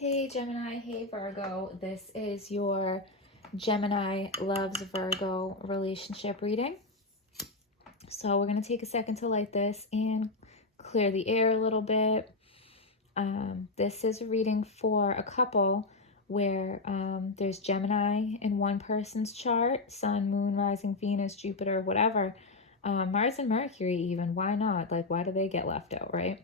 Hey Gemini, hey Virgo. This is your Gemini loves Virgo relationship reading. So we're going to take a second to light this and clear the air a little bit. This is a reading for a couple where there's Gemini in one person's chart, Sun, Moon, Rising, Venus, Jupiter, whatever. Mars and Mercury even, why not? Like, why do they get left out, right?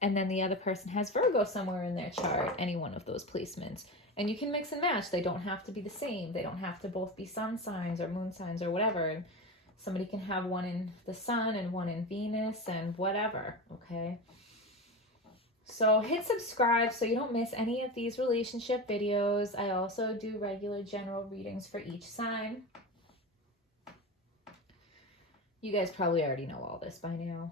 And then the other person has Virgo somewhere in their chart, any one of those placements. And you can mix and match. They don't have to be the same. They don't have to both be sun signs or moon signs or whatever. Somebody can have one in the sun and one in Venus and whatever, okay? So hit subscribe so you don't miss any of these relationship videos. I also do regular general readings for each sign. You guys probably already know all this by now.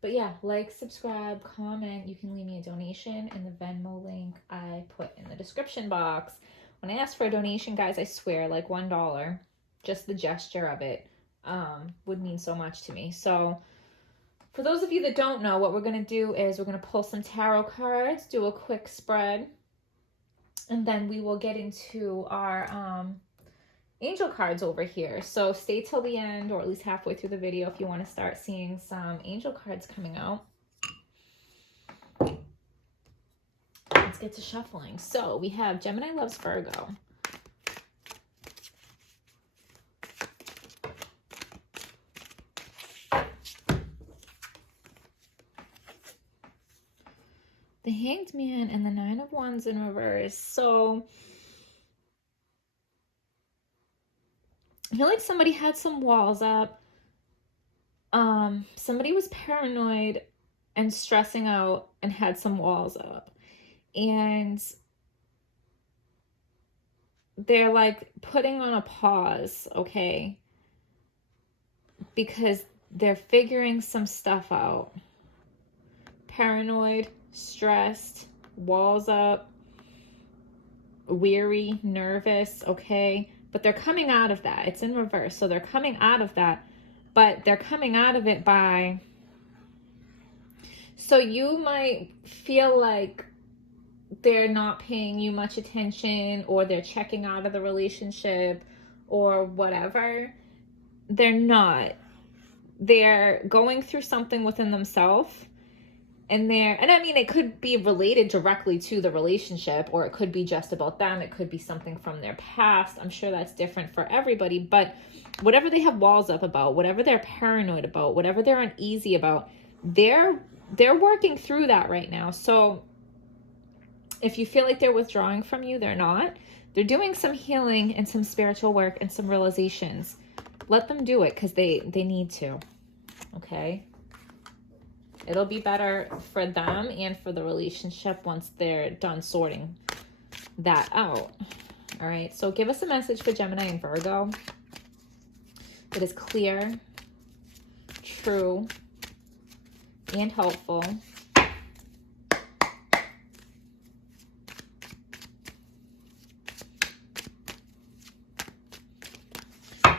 But yeah, like, subscribe, comment. You can leave me a donation in the Venmo link I put in the description box. When I ask for a donation, guys, I swear, like $1, just the gesture of it would mean so much to me. So for those of you that don't know, what we're going to do is we're going to pull some tarot cards, do a quick spread, and then we will get into our angel cards over here. So stay till the end, or at least halfway through the video, if you want to start seeing some angel cards coming out. Let's get to shuffling. So we have Gemini loves Virgo. The Hanged Man and the Nine of Wands in reverse. So I feel like somebody had some walls up. Somebody was paranoid and stressing out and had some walls up. And they're like putting on a pause, okay? Because they're figuring some stuff out. Paranoid, stressed, walls up, weary, nervous, okay? But they're coming out of that. It's in reverse. So they're coming out of that. But they're coming out of it by... So you might feel like they're not paying you much attention, or they're checking out of the relationship or whatever. They're not. They're going through something within themselves. And I mean, it could be related directly to the relationship, or it could be just about them. It could be something from their past. I'm sure that's different for everybody. But whatever they have walls up about, whatever they're paranoid about, whatever they're uneasy about, they're working through that right now. So if you feel like they're withdrawing from you, they're not. They're doing some healing and some spiritual work and some realizations. Let them do it, because they need to. Okay? It'll be better for them and for the relationship once they're done sorting that out. All right, so give us a message for Gemini and Virgo that is clear, true, and helpful.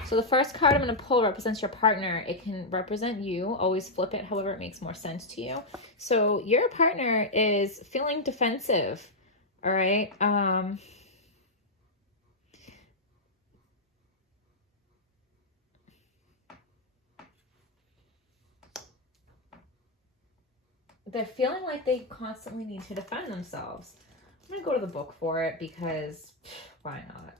So the first card I'm going to pull represents your partner. It can represent you. Always flip it however it makes more sense to you. So your partner is feeling defensive, all right? They're feeling like they constantly need to defend themselves. I'm going to go to the book for it because why not?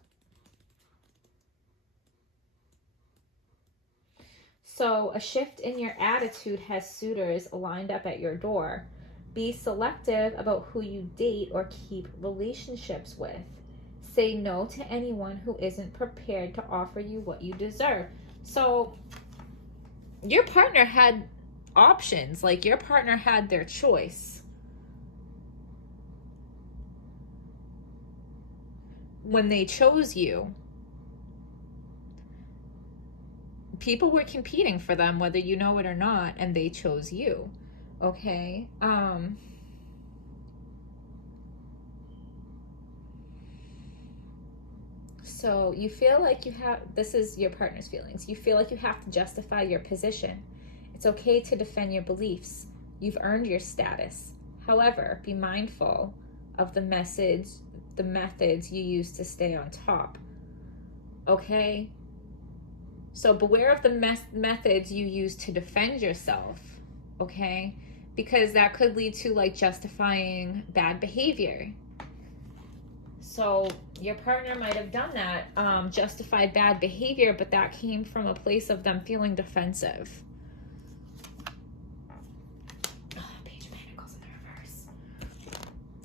So a shift in your attitude has suitors lined up at your door. Be selective about who you date or keep relationships with. Say no to anyone who isn't prepared to offer you what you deserve. So your partner had options. Like, your partner had their choice. When they chose you, people were competing for them, whether you know it or not, and they chose you. Okay? So you feel like you have, this is your partner's feelings. You feel like you have to justify your position. It's okay to defend your beliefs. You've earned your status. However, be mindful of the methods you use to stay on top. Okay? So beware of the methods you use to defend yourself. Okay? Because that could lead to like justifying bad behavior. So your partner might have done that, justified bad behavior, but that came from a place of them feeling defensive. Oh, Page of Pentacles in the reverse.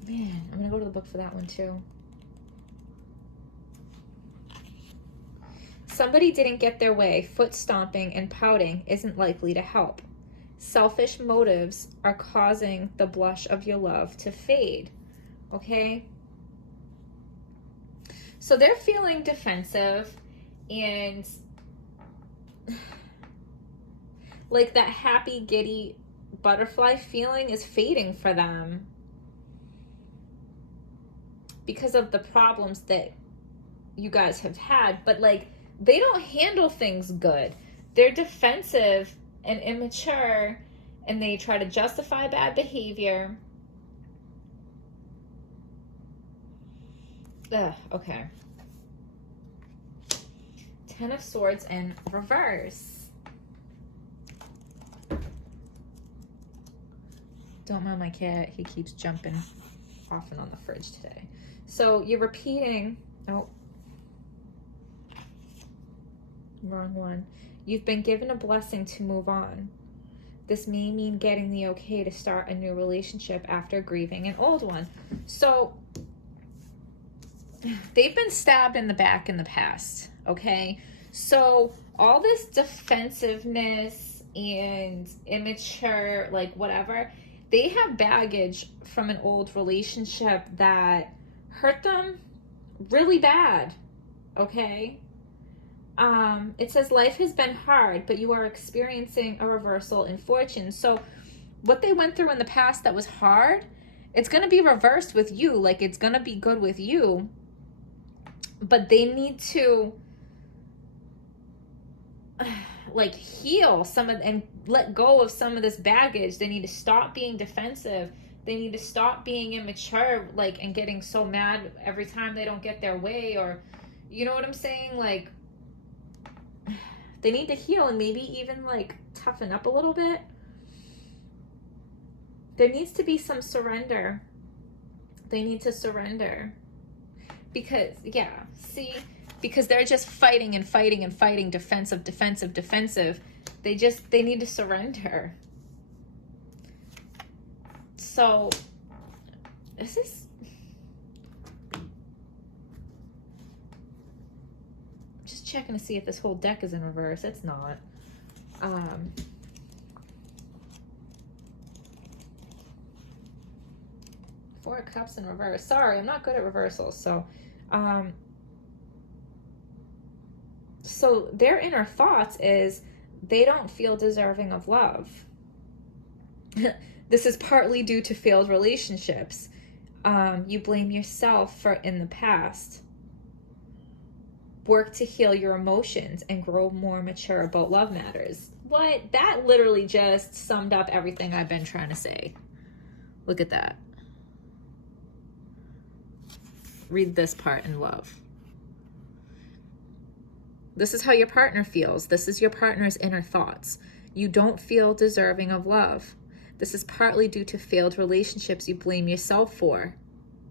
Man, I'm going to go to the book for that one too. Somebody didn't get their way. Foot stomping and pouting isn't likely to help. Selfish motives are causing the blush of your love to fade. Okay? So they're feeling defensive, and like that happy, giddy butterfly feeling is fading for them because of the problems that you guys have had. But like, they don't handle things good. They're defensive and immature, and they try to justify bad behavior. Ugh, okay. Ten of Swords in reverse. Don't mind my cat. He keeps jumping off and on the fridge today. So you're repeating. Oh. Wrong one. You've been given a blessing to move on. This may mean getting the okay to start a new relationship after grieving an old one. So they've been stabbed in the back in the past, okay? So all this defensiveness and immature, like whatever, they have baggage from an old relationship that hurt them really bad, okay? It says life has been hard, but you are experiencing a reversal in fortune. So what they went through in the past that was hard, it's going to be reversed with you. Like, it's going to be good with you. But they need to like heal some of and let go of some of this baggage. They need to stop being defensive. They need to stop being immature, like, and getting so mad every time they don't get their way, or you know what I'm saying? Like, they need to heal and maybe even like toughen up a little bit. There needs to be some surrender. They need to surrender. Because, yeah, see, because they're just fighting and fighting and fighting, defensive. They need to surrender. So, this is, just checking to see if this whole deck is in reverse. It's not. Four of Cups in reverse. Sorry, I'm not good at reversals. So their inner thoughts is they don't feel deserving of love. This is partly due to failed relationships. You blame yourself for in the past. Work to heal your emotions and grow more mature about love matters. What? That literally just summed up everything I've been trying to say. Look at that. Read this part in love. This is how your partner feels. This is your partner's inner thoughts. You don't feel deserving of love. This is partly due to failed relationships you blame yourself for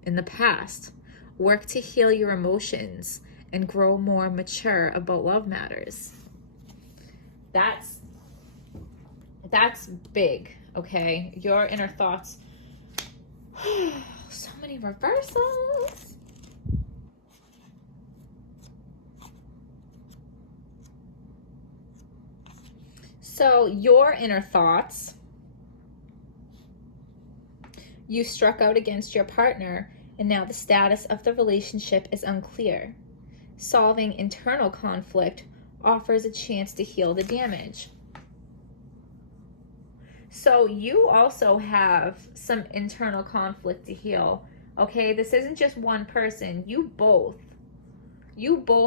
in the past. Work to heal your emotions and grow more mature about love matters. That's big, okay? Your inner thoughts. So many reversals. So your inner thoughts, you struck out against your partner, and now the status of the relationship is unclear. Solving internal conflict offers a chance to heal the damage. So you also have some internal conflict to heal, okay? This isn't just one person. You both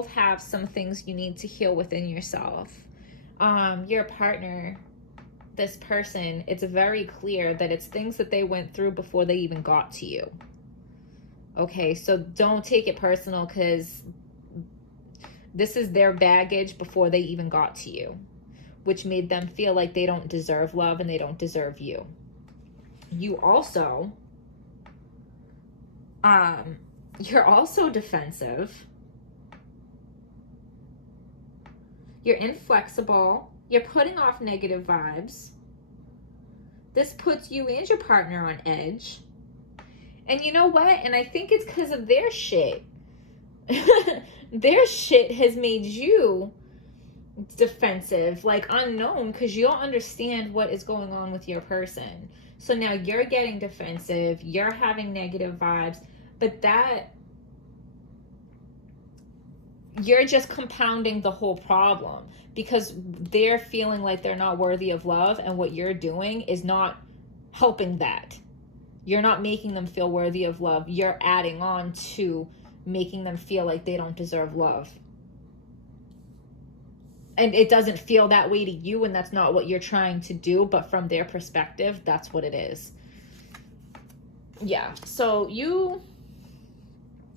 have some things you need to heal within yourself. Your partner, this person, it's very clear that it's things that they went through before they even got to you. Okay, so don't take it personal, because this is their baggage before they even got to you, which made them feel like they don't deserve love and they don't deserve you. You also, you're also defensive. You're inflexible. You're putting off negative vibes. This puts you and your partner on edge. And you know what? And I think it's because of their shit. Their shit has made you defensive, like unknown, because you don't understand what is going on with your person. So now you're getting defensive. You're having negative vibes. But that, you're just compounding the whole problem, because they're feeling like they're not worthy of love, and what you're doing is not helping that. You're not making them feel worthy of love. You're adding on to making them feel like they don't deserve love. And it doesn't feel that way to you, and that's not what you're trying to do, but from their perspective, that's what it is. Yeah, so you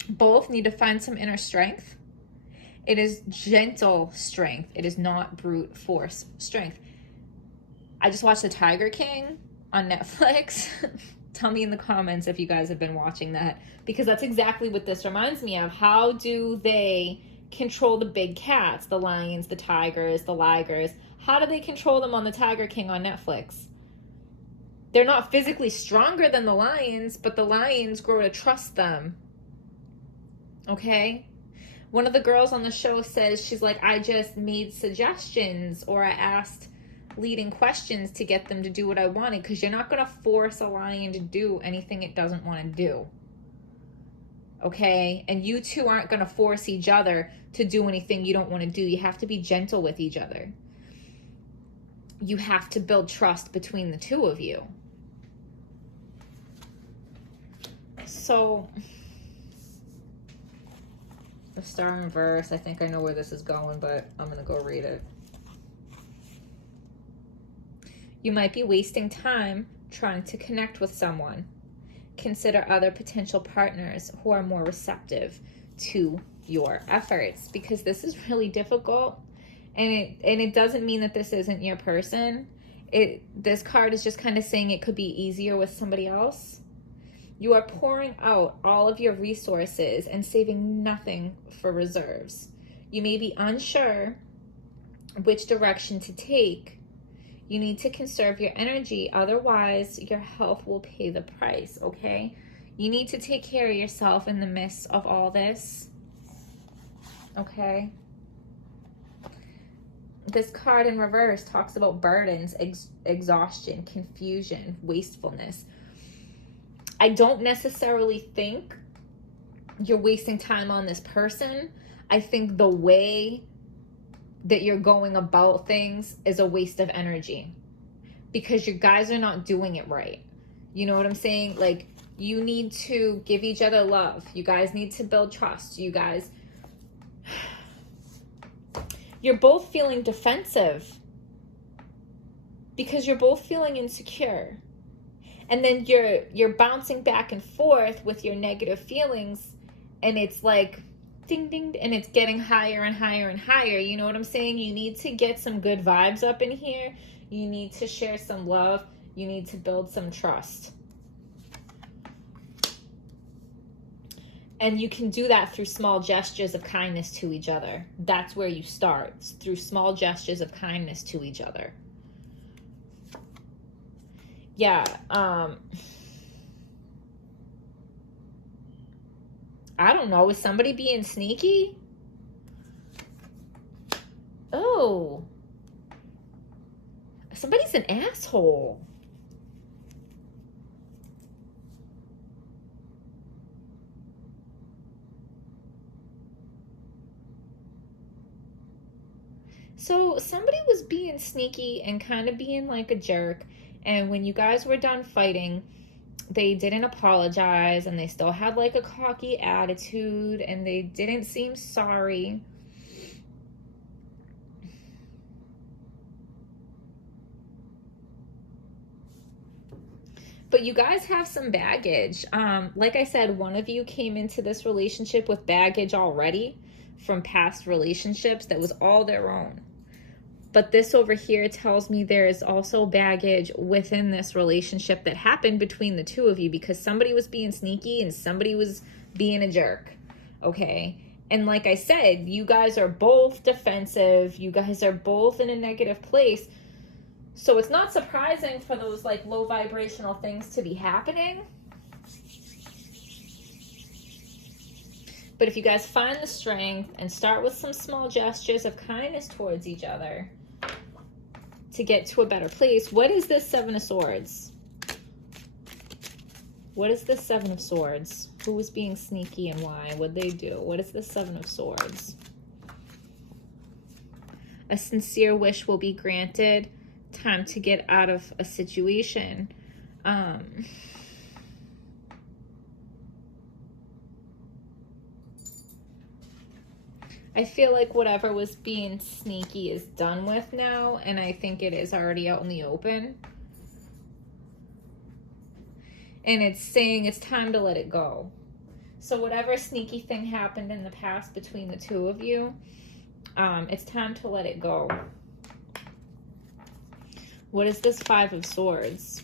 both need to find some inner strength. It is gentle strength. It is not brute force strength. I just watched The Tiger King on Netflix. Tell me in the comments if you guys have been watching that, because that's exactly what this reminds me of. How do they control the big cats, the lions, the tigers, the ligers? How do they control them on The Tiger King on Netflix? They're not physically stronger than the lions, but the lions grow to trust them. Okay? One of the girls on the show says, she's like, I just made suggestions, or I asked leading questions to get them to do what I wanted, because you're not going to force a lion to do anything it doesn't want to do. Okay? And you two aren't going to force each other to do anything you don't want to do. You have to be gentle with each other. You have to build trust between the two of you. So the star in verse, I think I know where this is going, but I'm going to go read it. You might be wasting time trying to connect with someone. Consider other potential partners who are more receptive to your efforts, because this is really difficult, and it doesn't mean that this isn't your person. This card is just kind of saying it could be easier with somebody else. You are pouring out all of your resources and saving nothing for reserves. You may be unsure which direction to take. You need to conserve your energy, otherwise your health will pay the price, okay? You need to take care of yourself in the midst of all this, okay? This card in reverse talks about burdens, exhaustion, confusion, wastefulness. I don't necessarily think you're wasting time on this person. I think the way that you're going about things is a waste of energy, because you guys are not doing it right. You know what I'm saying? Like, you need to give each other love. You guys need to build trust. You guys, you're both feeling defensive because you're both feeling insecure. And then you're bouncing back and forth with your negative feelings, and it's like ding ding, and it's getting higher and higher and higher. You know what I'm saying? You need to get some good vibes up in here. You need to share some love. You need to build some trust. And you can do that through small gestures of kindness to each other. That's where you start, through small gestures of kindness to each other. Yeah, I don't know. Is somebody being sneaky? Oh. Somebody's an asshole. So somebody was being sneaky and kind of being like a jerk. And when you guys were done fighting, they didn't apologize, and they still had like a cocky attitude, and they didn't seem sorry. But you guys have some baggage. Like I said, one of you came into this relationship with baggage already from past relationships that was all their own. But this over here tells me there is also baggage within this relationship that happened between the two of you because somebody was being sneaky and somebody was being a jerk. Okay? And like I said, you guys are both defensive. You guys are both in a negative place. So it's not surprising for those like low vibrational things to be happening. But if you guys find the strength and start with some small gestures of kindness towards each other to get to a better place. What is this Seven of Swords? What is this Seven of Swords? Who was being sneaky and why? What'd they do? What is this Seven of Swords? A sincere wish will be granted. Time to get out of a situation. I feel like whatever was being sneaky is done with now, and I think it is already out in the open. And it's saying it's time to let it go. So whatever sneaky thing happened in the past between the two of you, it's time to let it go. What is this Five of Swords?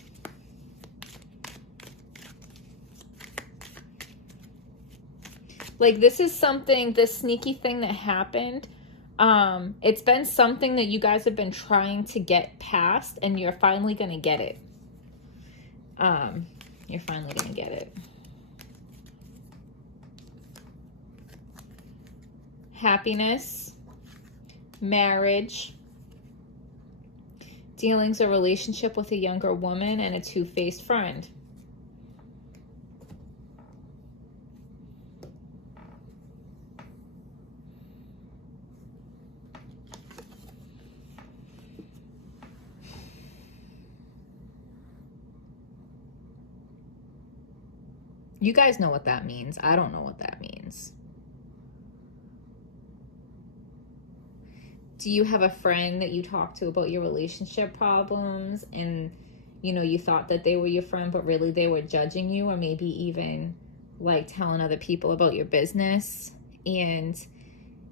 Like, this is something, this sneaky thing that happened, it's been something that you guys have been trying to get past, and you're finally going to get it. You're finally going to get it. Happiness, marriage, dealings or relationship with a younger woman, and a two-faced friend. You guys know what that means. I don't know what that means. Do you have a friend that you talk to about your relationship problems and, you know, you thought that they were your friend, but really they were judging you, or maybe even like telling other people about your business? And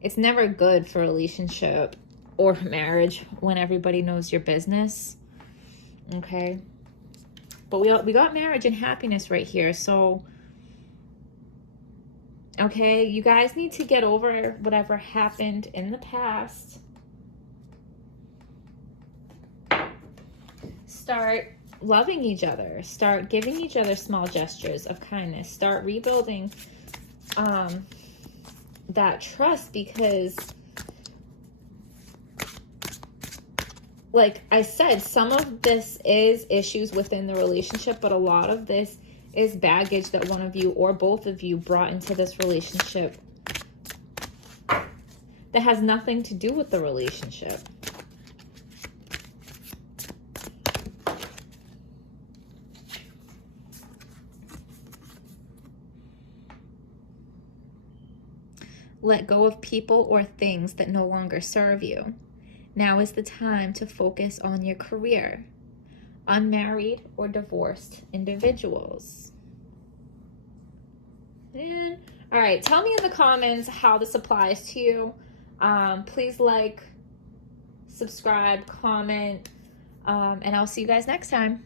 it's never good for a relationship or marriage when everybody knows your business. Okay. But we got marriage and happiness right here. So, okay, you guys need to get over whatever happened in the past. Start loving each other. Start giving each other small gestures of kindness. Start rebuilding that trust, because like I said, some of this is issues within the relationship, but a lot of this is baggage that one of you or both of you brought into this relationship that has nothing to do with the relationship. Let go of people or things that no longer serve you. Now is the time to focus on your career. Unmarried or divorced individuals. And, all right, tell me in the comments how this applies to you. Please like, subscribe, comment, and I'll see you guys next time.